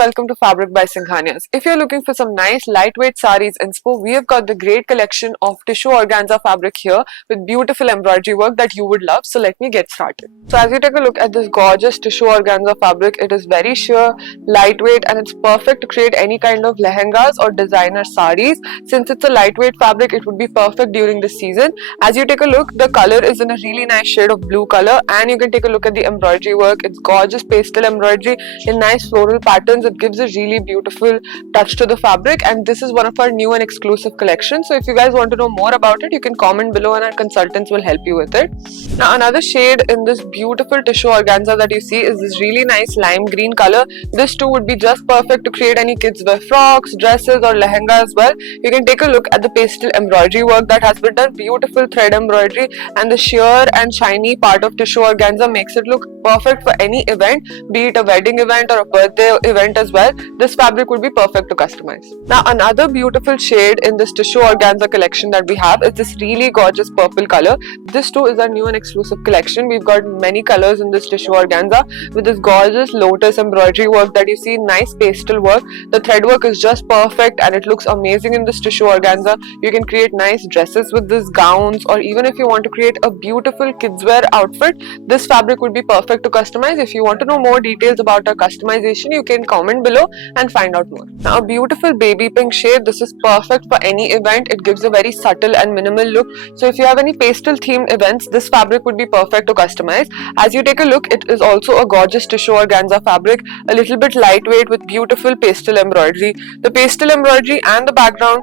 welcome to Fabric by Singhanias. If you're looking for some nice lightweight sarees inspo, we have got the great collection of tissue organza fabric here with beautiful embroidery work that you would love. So let me get started. So as you take a look at this gorgeous tissue organza fabric, it is very sheer, lightweight, and it's perfect to create any kind of lehengas or designer sarees. Since it's a lightweight fabric, it would be perfect during the season. As you take a look, the color is in a really nice shade of blue color, and you can take a look at the embroidery work. It's gorgeous pastel embroidery in nice floral patterns. It gives a really beautiful touch to the fabric, and this is one of our new and exclusive collections. So if you guys want to know more about it, you can comment below and our consultants will help you with it. Now another shade in this beautiful tissue organza that you see is this really nice lime green color. This too would be just perfect to create any kids wear frocks, dresses or lehenga as well. You can take a look at the pastel embroidery work that has been done, beautiful thread embroidery, and the sheer and shiny part of tissue organza makes it look perfect for any event, be it a wedding event or a birthday event as well. This fabric would be perfect to customize. Now another beautiful shade in this tissue organza collection that we have is this really gorgeous purple color. This too is our new and exclusive collection. We've got many colors in this tissue organza with this gorgeous lotus embroidery work that you see, nice pastel work. The thread work is just perfect and it looks amazing in this tissue organza. You can create nice dresses with this, gowns, or even if you want to create a beautiful kids wear outfit, this fabric would be perfect to customize. If you want to know more details about our customization, you can comment below and find out more. Now a beautiful baby pink shade. This is perfect for any event. It gives a very subtle and minimal look. So if you have any pastel themed events, this fabric would be perfect to customize. As you take a look, it is also a gorgeous tissue organza fabric, a little bit lightweight with beautiful pastel embroidery. The pastel embroidery and the background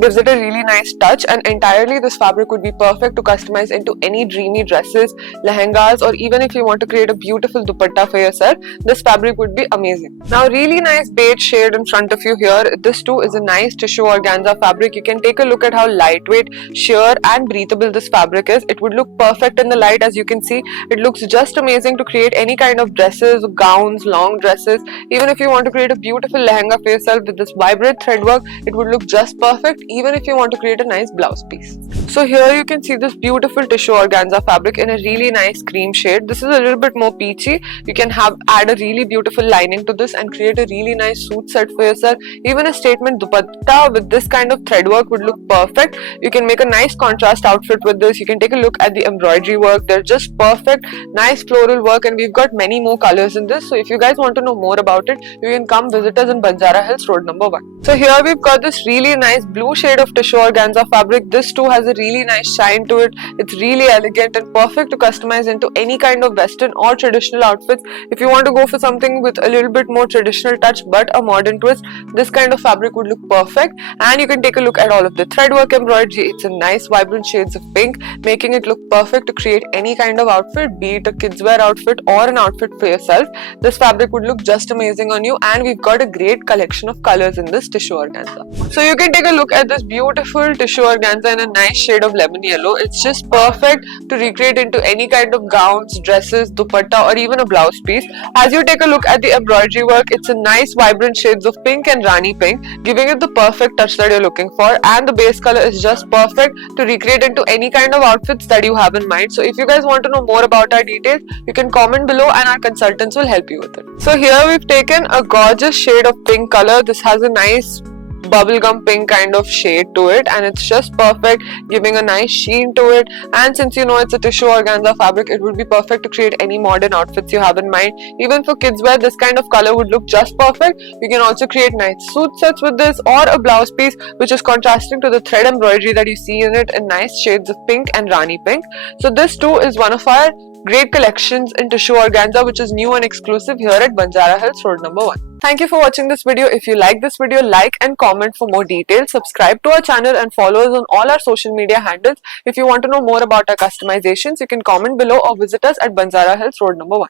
gives it a really nice touch, and entirely this fabric would be perfect to customize into any dreamy dresses, lehengas, or even if you want to create a beautiful dupatta for yourself, this fabric would be amazing. Now really nice beige shade in front of you here. This too is a nice tissue organza fabric. You can take a look at how lightweight, sheer and breathable this fabric is. It would look perfect in the light. As you can see, it looks just amazing to create any kind of dresses, gowns, long dresses. Even if you want to create a beautiful lehenga for yourself with this vibrant thread work, it would look just perfect. Even if you want to create a nice blouse piece. So here you can see this beautiful tissue organza fabric in a really nice cream shade. This is a little bit more peachy. You can add a really beautiful lining to this and create a really nice suit set for yourself. Even a statement dupatta with this kind of thread work would look perfect. You can make a nice contrast outfit with this. You can take a look at the embroidery work. They're just perfect, nice floral work, and we've got many more colors in this. So if you guys want to know more about it, you can come visit us in Banjara Hills Road number 1. So here we've got this really nice blue shade of tissue organza fabric. This too has a really nice shine to it. It's really elegant and perfect to customize into any kind of western or traditional outfits. If you want to go for something with a little bit more traditional touch but a modern twist, this kind of fabric would look perfect. And you can take a look at all of the threadwork embroidery. It's in nice vibrant shades of pink, making it look perfect to create any kind of outfit, be it a kids wear outfit or an outfit for yourself. This fabric would look just amazing on you, and we've got a great collection of colors in this tissue organza. So you can take a look at this beautiful tissue organza in a nice shade of lemon yellow. It's just perfect to recreate into any kind of gowns, dresses, dupatta, or even a blouse piece. As you take a look at the embroidery work, it's in nice vibrant shades of pink and rani pink, giving it the perfect touch that you're looking for, and the base color is just perfect to recreate into any kind of outfits that you have in mind. So if you guys want to know more about our details, you can comment below and our consultants will help you with it. So here we've taken a gorgeous shade of pink color. This has a nice bubblegum pink kind of shade to it, and it's just perfect, giving a nice sheen to it. And since you know it's a tissue organza fabric, it would be perfect to create any modern outfits you have in mind. Even for kids wear, this kind of color would look just perfect. You can also create nice suit sets with this, or a blouse piece which is contrasting to the thread embroidery that you see in it in nice shades of pink and rani pink. So this too is one of our great collections in tissue organza, which is new and exclusive here at Banjara Hills Road number 1. Thank you for watching this video. If you like this video, like and comment for more details. Subscribe to our channel and follow us on all our social media handles. If you want to know more about our customizations, you can comment below or visit us at Banjara Hills Road number 1.